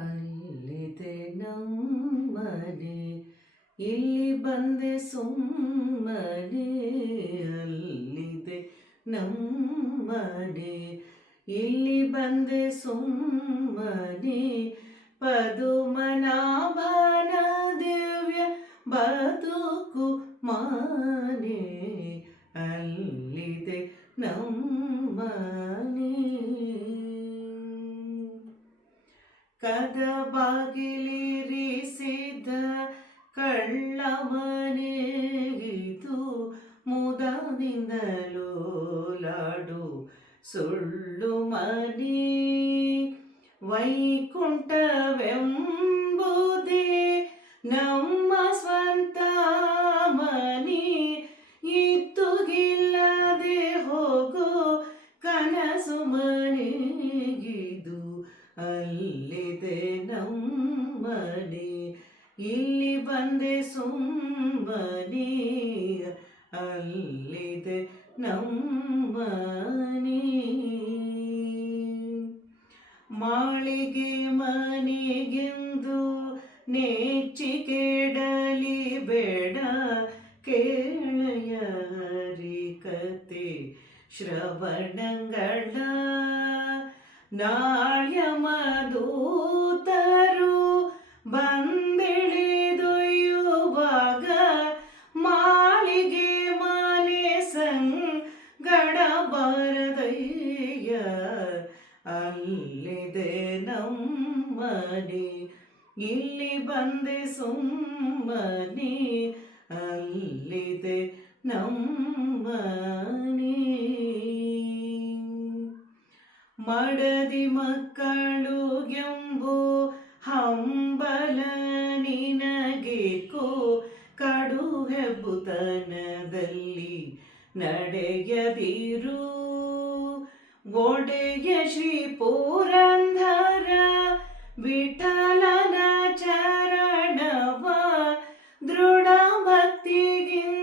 ಅಲ್ಲಿದೆ ನಮ್ಮನೆ, ಇಲ್ಲಿ ಬಂದೆ ಸುಮ್ಮನೆ. ಅಲ್ಲಿದೆ ನಮ್ಮನೆ, ಇಲ್ಲಿ ಬಂದೆ ಸುಮ್ಮನೆ. ಪದುಮನಾಭನ ದಿವ್ಯ ಬದುಕು ಮಾನೆ, ಅಲ್ಲಿದೆ ನಮ್ಮನೆ. ಕದ ಬಾಗಿಲಿರಿಸಿದ ಕಳ್ಳ ಮನೆಗಿದು, ಮುದದಿಂದಲೋಲಾಡು ಸುಳ್ಳು ಮನೆ. ವೈಕುಂಠವೆಂಬುದೇ ನಮ್ಮ ಸ್ವಂತ ಮನೆ, ಇತ್ತುಗಿಲ್ಲದೆ ಹೋಗೋ ಕನಸು ಮನೆಗಿದು. ಅಲ್ಲಿದೆ ನಮ್ಮನೆ, ಇಲ್ಲಿ ಬಂದೆ ಸುಮ್ಮನೆ. ಅಲ್ಲಿದೆ ನಮ್ಮನೆ. ಮಾಳಿಗೆ ಮನೆಗೆಂದು ನೆಚ್ಚಿ ಕೆಡಲಿ ಬೇಡ, ಕೇಳೆಯ ಹರಿಕತೆ ಶ್ರವಣಗಳ. ನಾಳ್ಯ ಮಧೂತರು ಬಂದಿಳಿದೊಯ್ಯುವಾಗ, ಮಾಳಿಗೆ ಮನೆ ಸಂಗಡ ಬಾರದಯ್ಯ. ಅಲ್ಲಿದೆ ನಮ್ಮನೆ, ಇಲ್ಲಿ ಬಂದೆ ಸುಮ್ಮನೆ. ಅಲ್ಲಿದೆ ನಮ್ಮನೆ. ಮಡದಿ ಮಕ್ಕಳು ಎಂಬೋ ಹಂಬಲ ನಿನಗೇಕೋ, ಕಡು ಹೆಬ್ಬುತನದಲ್ಲಿ ನಡೆಯದಿರು. ಒಡೆಯ ಶ್ರೀ ಪುರಂದರ ವಿಠಲನ ಚರಣವ ದೃಢ ಭಕ್ತಿಗಿಂದಲಿ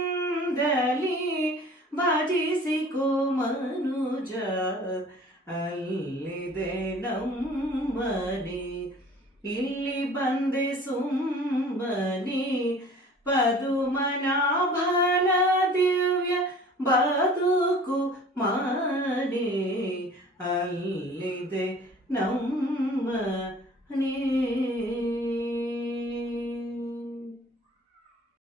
ಭಜಿಸಿಕೋ ಮನುಜ. ಅಲ್ಲಿದೆ ನಮ್ಮನೆ, ಇಲ್ಲಿ ಬಂದೆ ಸುಮ್ಮನೆ. ಪದುಮನಾಭ